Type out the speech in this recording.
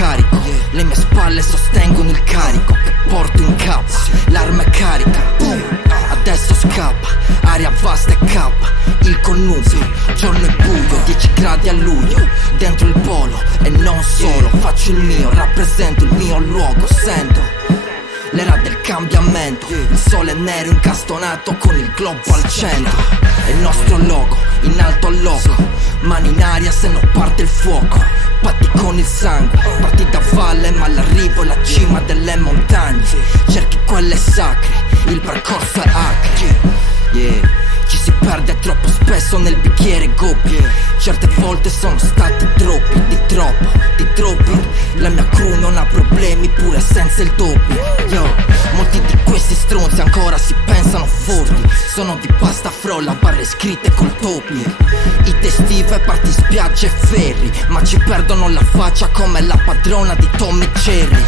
carico, le mie spalle sostengono il carico che porto in cappa, l'arma è carica, adesso scappa, aria vasta e cappa, il connubio, giorno e buio, 10 gradi a luglio, dentro il polo e non solo, faccio il mio, rappresento il mio luogo, sento l'era del cambiamento, il sole nero incastonato con il globo al centro, e il nostro logo in alto al loco, mani in aria se non parte il fuoco, patti con il sangue, parti da valle ma all'arrivo è la cima delle montagne, cerchi quelle sacre, il percorso è acre, ci si perde troppo spesso nel bicchiere gobbio, certe volte sono stati troppi, di troppi, la mia crew non ha problemi pure senza il doppio, molti di questi stronzi ancora si pensano forti, sono di pasta frolla, barre scritte col topi, i testive, parti spiagge e ferri, ma ci perdono la faccia come la padrona di Tom e Jerry,